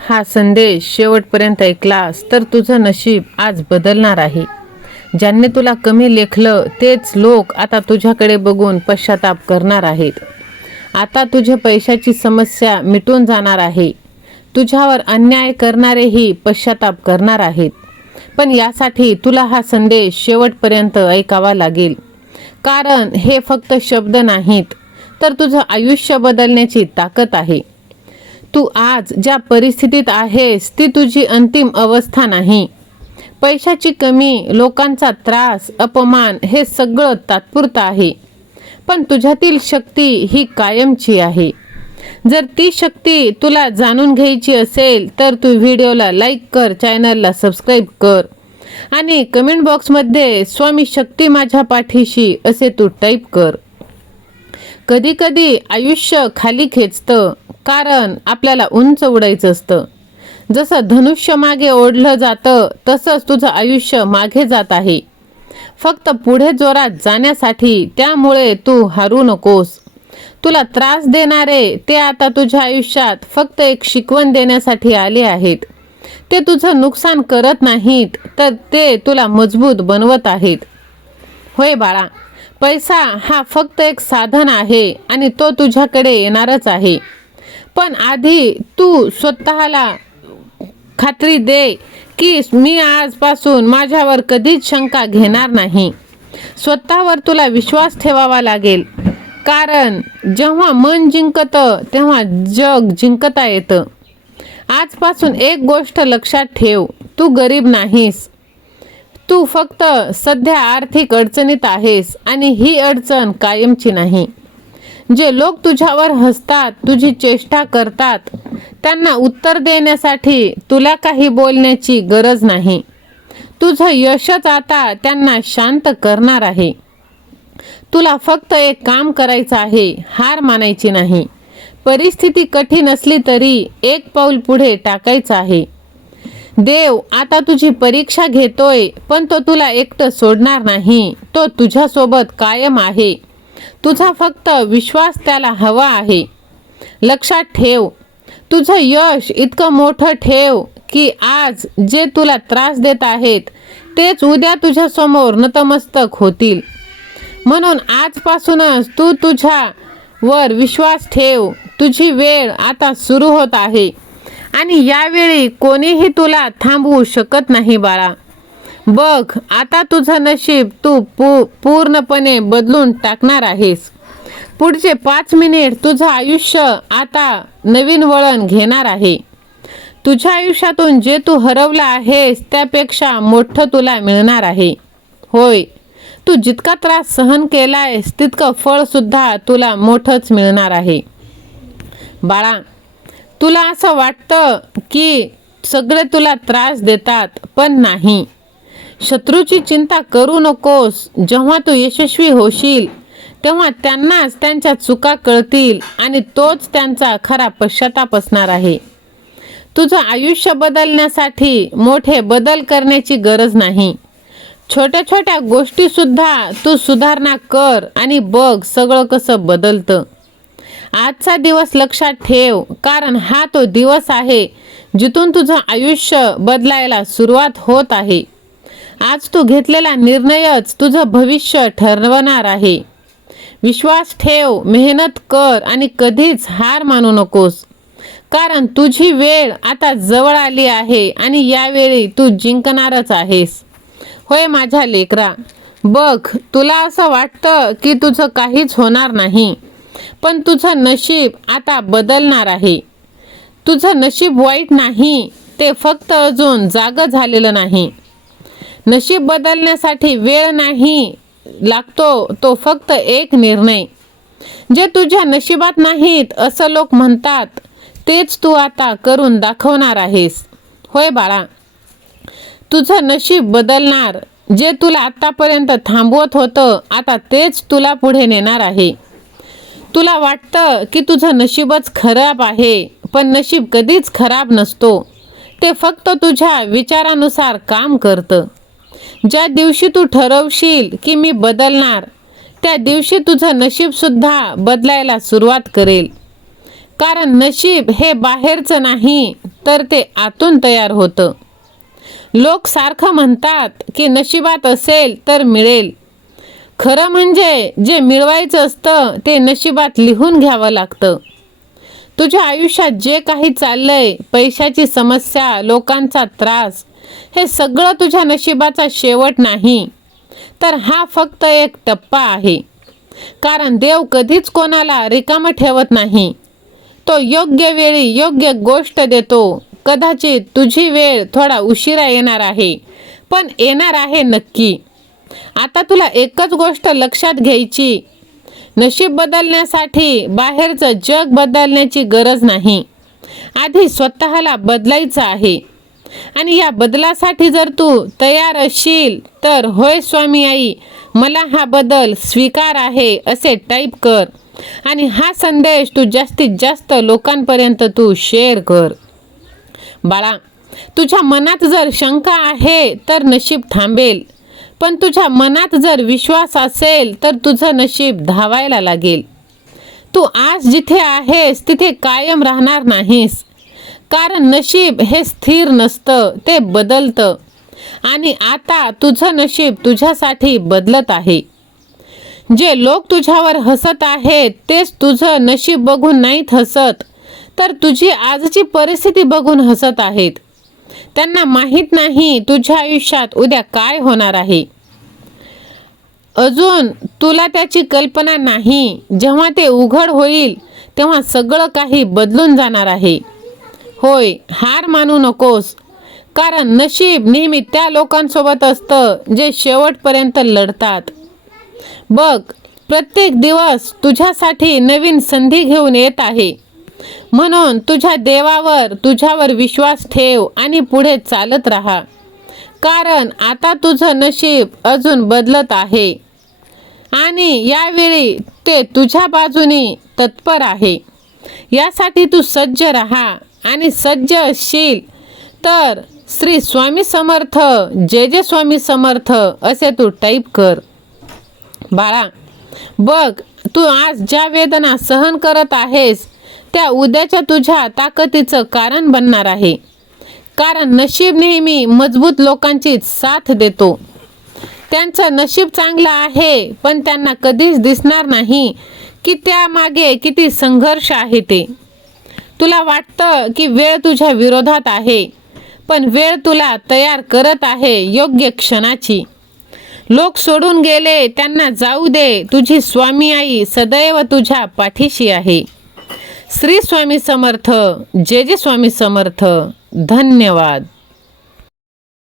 हा संदेश शेवटपर्यंत ऐकलास तर तुझं नशीब आज बदलणार आहे. ज्यांनी तुला कमी लेखलं तेच लोक आता तुझ्याकडे बघून पश्चाताप करणार आहेत. आता तुझे पैशाची समस्या मिटून जाणार आहे. तुझ्यावर अन्याय करणारेही पश्चाताप करणार आहेत. पण यासाठी तुला हा संदेश शेवटपर्यंत ऐकावा लागेल. कारण हे फक्त शब्द नाहीत, तर तुझं आयुष्य बदलण्याची ताकद आहे. तू आज ज्या परिस्थितीत आहेस ती तुझी अंतिम अवस्था नाही. पैशाची कमी, लोकांचा त्रास, अपमान हे सगळं तात्पुरतं आहे. पण तुझ्यातील शक्ती ही कायमची आहे. जर ती शक्ती तुला जाणून घ्यायची असेल तर तू व्हिडिओला लाईक कर, चॅनलला सबस्क्राईब कर आणि कमेंट बॉक्समध्ये स्वामी शक्ती माझ्या पाठीशी असे तू टाईप कर. कधी कधी आयुष्य खाली खेचतं, कारण आपल्याला उंच उडायचं असतं. जसं धनुष्य मागे ओढलं जातं तसंच तुझं आयुष्य मागे जात आहे, फक्त पुढे जोरात जाण्यासाठी. त्यामुळे तू हारू नकोस. तुला त्रास देणारे ते आता तुझ्या आयुष्यात फक्त एक शिकवण देण्यासाठी आले आहेत. ते तुझं नुकसान करत नाहीत, तर ते तुला मजबूत बनवत आहेत. होय बाळा, पैसा हा फक्त एक साधन आहे आणि तो तुझ्याकडे येणारच आहे. पण आधी तू स्वतःला खात्री दे की मी आजपासून माझ्यावर कधीच शंका घेणार नाही. स्वतःवर तुला विश्वास ठेवावा लागेल. कारण जेव्हा मन जिंकतं तेव्हा जग जिंकता येतं. आजपासून एक गोष्ट लक्षात ठेव, तू गरीब नाहीस. तू फक्त सध्या आर्थिक अडचणीत आहेस आणि ही अडचण कायमची नाही. जे लोक तुझ्यावर हसतात, तुझी चेष्टा करतात, त्यांना उत्तर देण्यासाठी तुला काही बोलण्याची गरज नाही. तुझं यशच आता त्यांना शांत करणार आहे. तुला फक्त एक काम करायचं आहे, हार मानायची नाही. परिस्थिती कठीण असली तरी एक पाऊल पुढे टाकायचं आहे. देव आता तुझी परीक्षा घेतोय, पण तो तुला एकटं सोडणार नाही. तो तुझ्यासोबत कायम आहे. तुझा फक्त विश्वास त्याला हवा आहे. लक्षात ठेव, तुझं यश इतकं मोठं ठेव की आज जे तुला त्रास देत आहेत तेच उद्या तुझ्यासमोर नतमस्तक होतील. म्हणून आजपासूनच तू तुझ्यावर विश्वास ठेव. तुझी वेळ आता सुरू होत आहे आणि यावेळी कोणीही तुला थांबवू शकत नाही बाळा. बघ, आता तुझं नशीब तू पूर्णपणे बदलून टाकणार आहेस. पुढचे 5 मिनिट तुझं आयुष्य आता नवीन वळण घेणार आहे. तुझ्या आयुष्यातून जे तू हरवलं आहेस त्यापेक्षा मोठं तुला मिळणार आहे. होय, तू जितका त्रास सहन केलायस तितकं फळ सुद्धा तुला मोठंच मिळणार आहे. बाळा, तुला असं वाटतं की सगळे तुला त्रास देतात, पण नाही. शत्रूची चिंता करू नकोस. जेव्हा तू यशस्वी होशील तेव्हा त्यांनाच त्यांच्या चुका कळतील आणि तोच त्यांचा खरा पश्चाताप असणार आहे. तुझं आयुष्य बदलण्यासाठी मोठे बदल करण्याची गरज नाही. छोट्या छोट्या गोष्टीसुद्धा तू सुधारणा कर आणि बघ सगळं कसं बदलतं. आजचा दिवस लक्षात ठेव, कारण हा तो दिवस आहे जिथून तुझं आयुष्य बदलायला सुरुवात होत आहे. आज तू घेतलेला निर्णयच तुझं भविष्य ठरवणार आहे. विश्वास ठेव, मेहनत कर आणि कधीच हार मानू नकोस. कारण तुझी वेळ आता जवळ आली आहे आणि यावेळी तू जिंकणारच आहेस. होय माझ्या लेकरा, बघ, तुला असं वाटतं की तुझं काहीच होणार नाही, पण तुझं नशीब आता बदलणार आहे. तुझं नशीब वाईट नाही, ते फक्त अजून जागं झालेलं नाही. नशीब बदलण्यासाठी वेळ नाही लागतो, तो फक्त एक निर्णय. जे तुझ्या नशिबात नाहीत असं लोक म्हणतात तेच तू आता करून दाखवणार आहेस. होय बाळा, तुझं नशीब बदलणार. जे तुला आतापर्यंत थांबवत होतं आता तेच तुला पुढे नेणार आहे. तुला वाटतं की तुझं नशीबच खराब आहे, पण नशीब कधीच खराब नसतो. ते फक्त तुझ्या विचारानुसार काम करतं. ज्या दिवशी तू ठरवशील की मी बदलणार, त्या दिवशी तुझं नशीबसुद्धा बदलायला सुरुवात करेल. कारण नशीब हे बाहेरचं नाही, तर तर ते आतून तयार होतं. लोक सारखं म्हणतात की नशिबात असेल तर मिळेल. खरं म्हणजे जे मिळवायचं असतं ते नशिबात लिहून घ्यावं लागतं. तुझ्या आयुष्यात जे काही चाललंय, पैशाची समस्या, लोकांचा त्रास, हे सगळं तुझ्या नशिबाचा शेवट नाही, तर हा फक्त एक टप्पा आहे. कारण देव कधीच कोणाला रिकामं ठेवत नाही. तो योग्य वेळी योग्य गोष्ट देतो. कदाचित तुझी वेळ थोडा उशिरा येणार आहे, पण येणार आहे नक्की. आता तुला एकच गोष्ट लक्षात घ्यायची, नशीब बदलण्यासाठी बाहेरचं जग बदलण्याची गरज नाही. आधी स्वतःला बदलायचं आहे. आणि या बदलासाठी जर तू तयार असशील तर होय स्वामी आई, मला हा बदल स्वीकार आहे असे टाईप कर. आणि हा संदेश तू जास्तीत जास्त लोकांपर्यंत तू शेअर कर. बाळा, तुझ्या मनात जर शंका आहे तर नशीब थांबेल, पण तुझ्या मनात जर विश्वास असेल तर तुझं नशीब धावायला लागेल. तू आज जिथे आहेस तिथे कायम राहणार नाहीस. कारण नशीब हे स्थिर नसतं, ते बदलतं. आणि आता तुझं नशीब तुझ्यासाठी बदलत आहे. जे लोक तुझ्यावर हसत आहेत तेच तुझं नशीब बघून नाहीत हसत, तर तुझी आजची परिस्थिती बघून हसत आहेत. त्यांना माहीत नाही तुझ्या आयुष्यात उद्या काय होणार आहे. अजून तुला त्याची कल्पना नाही. जेव्हा ते उघड होईल तेव्हा सगळं काही बदलून जाणार आहे. होय, हार मानू नकोस. कारण नशीब नेहमी त्या लोकांसोबत असतं जे शेवटपर्यंत लढतात. बघ, प्रत्येक दिवस तुझ्यासाठी नवीन संधी घेऊन येत आहे. म्हणून तुझ्या देवावर, तुझ्यावर विश्वास ठेव आणि पुढे चालत राहा. कारण आता तुझं नशीब अजून बदलत आहे आणि यावेळी ते तुझ्या बाजूने तत्पर आहे. यासाठी तू सज्ज राहा. आणि सज्ज असशील तर श्री स्वामी समर्थ, जय जय स्वामी समर्थ असे तू टाईप कर. बाळा, बघ, तू आज ज्या वेदना सहन करत आहेस त्या उद्याच्या तुझ्या ताकदीचं कारण बनणार आहे. कारण नशीब नेहमी मजबूत लोकांची साथ देतो. त्यांचं नशीब चांगलं आहे, पण त्यांना कधीच दिसणार नाही की त्यामागे किती संघर्ष आहे ते. तुला वाटतं की वेळ तुझ्या विरोधात आहे, पण वेळ तुला तयार करत आहे योग्य क्षणाची. लोक सोडून गेले त्यांना जाऊ दे. तुझी स्वामी आई सदैव तुझ्या पाठीशी आहे. श्री स्वामी समर्थ, जय जय स्वामी समर्थ. धन्यवाद.